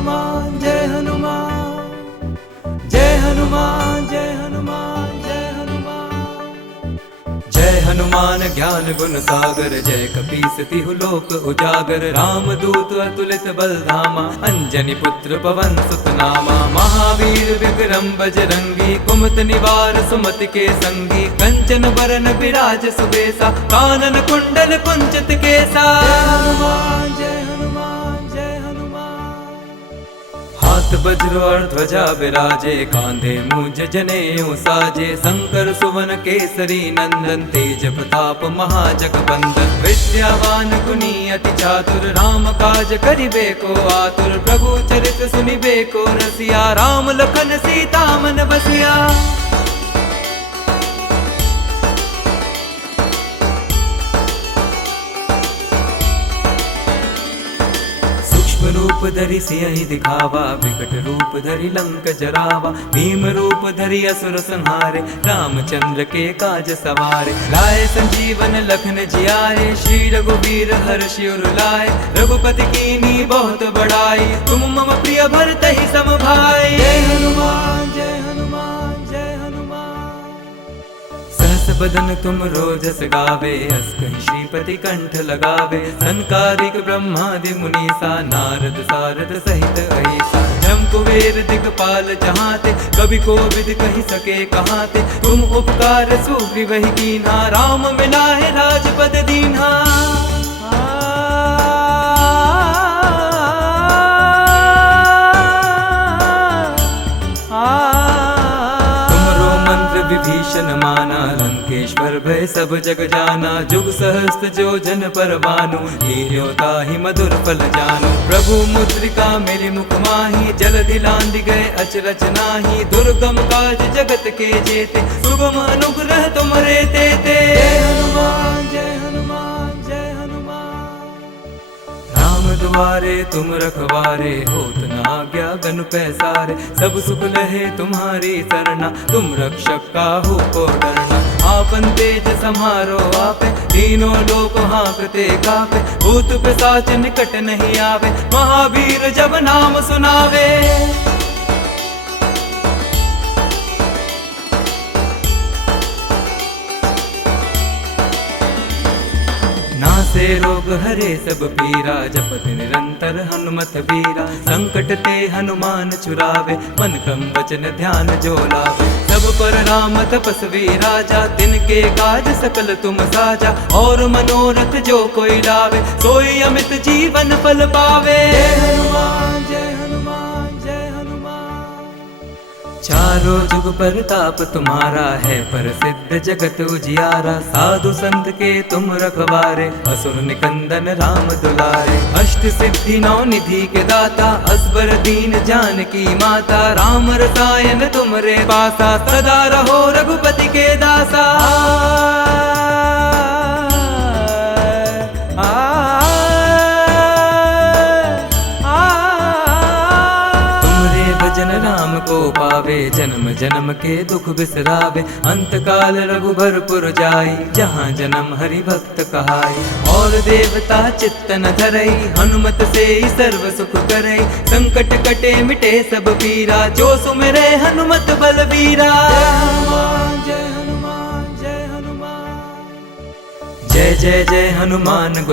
हनुमान जय हनुमान जय हनुमान जय हनुमान जय हनुमान। जय हनुमान ज्ञान गुण सागर जय कपीस तिहु लोक उजागर। राम दूत अतुलित बल धामा अंजनी पुत्र पवन सुत नामा। महावीर विक्रम बजरंगी कुमति निवार सुमति के संगी। कंचन बरन विराज सुबेसा कानन कुंडल कुंचित केसा। जय हनुमान जय हनुमान। हाथ वज्र और ध्वजा विराजे कांधे मूंज जनेऊ साजे। शंकर सुवन केसरी नंदन तेज प्रताप महाजगबंदन। विद्यावान गुणी अति चातुर राम काज करिबे को आतुर। प्रभु चरित सुनिबे को रसिया राम लखन सीता मन बसिया। रूप धरि सियहि दिखावा विकट रूप धरि लंक जरावा। भीम रूप धरि असुर संहारे रामचंद्र के काज सवारे। लाए संजीवन लखन जियाए श्री रघुवीर हर्षि उर लाए। रघुपति कीन्ही बहुत बड़ाई तुम मम प्रिय भरतहि सम भाई। जय हनुमान जय हनुमान जय हनुमान। सहस बदन तुम रोजस गावे अस कहीं श्रीपति कंठ लगावे। संकारिक ब्रह्मादि मुनीसा नारद सारद सहित ऐसा। जम कुबेर दिगपाल जहाते कवि कोविद कहि सके कहाते। तुम उपकार सुग्रीवहि कीन्हा राम मिलाए राजपद दीन्हा। विभीषण माना लंकेश्वर भय सब जग जाना। जुग सहस्त्र जो जन पर भानु हीरो ताहि मधुर फल जानु। प्रभु मुद्रिका मेरे मुख माही जलधि लांघ गए अचरज नाही। दुर्गम काज जगत के जेते सुगम अनुग्रह तुमरे तेते। जय हनुमान जय हनुमान जय हनुमान। राम दुआरे तुम रखवारे होत न आज्ञा गनु पैसारे। सब सुख लहे तुम्हारी सरना तुम रक्षक काहू को डरना। आपन तेज समारो आपे तीनों लोक हाँकते कापे। भूत पिशाच निकट नहीं आवे महावीर जब नाम सुनावे। नासे रोग हरे सब पीरा जपत निरंतर हनुमत वीरा। संकट ते हनुमान छुरावे मन क्रम वचन ध्यान जो लावे। सब पर राम तपस्वी राजा तिनके काज सकल तुम साजा। और मनोरथ जो कोई लावे सोई अमित जीवन फल पावे। जय हनुमान जय हनुमान जय हनुमान। चारों जुग परताप तुम्हारा है प्रसिद्ध जगत उजियारा। साधु संत के तुम रखवारे असुर निकंदन राम दुलारे। अष्ट सिद्धि नौ निधि के दाता असबर दीन जानकी माता। राम रसायन तुमरे पासा सदा रहो रघुपति के दासा। भजन राम को पावे जन्म जन्म के दुख बिसरावे। अंत काल रघुबरपुर जाई जहाँ जन्म हरि भक्त कहाई। और देवता चित्त न धरई हनुमत से ही सर्व सुख करई। संकट कटे मिटे सब पीरा जो सुमिरे हनुमत बलबीरा। जय हनुमान जय हनुमान जय हनुमान। जय जय जय हनुमान।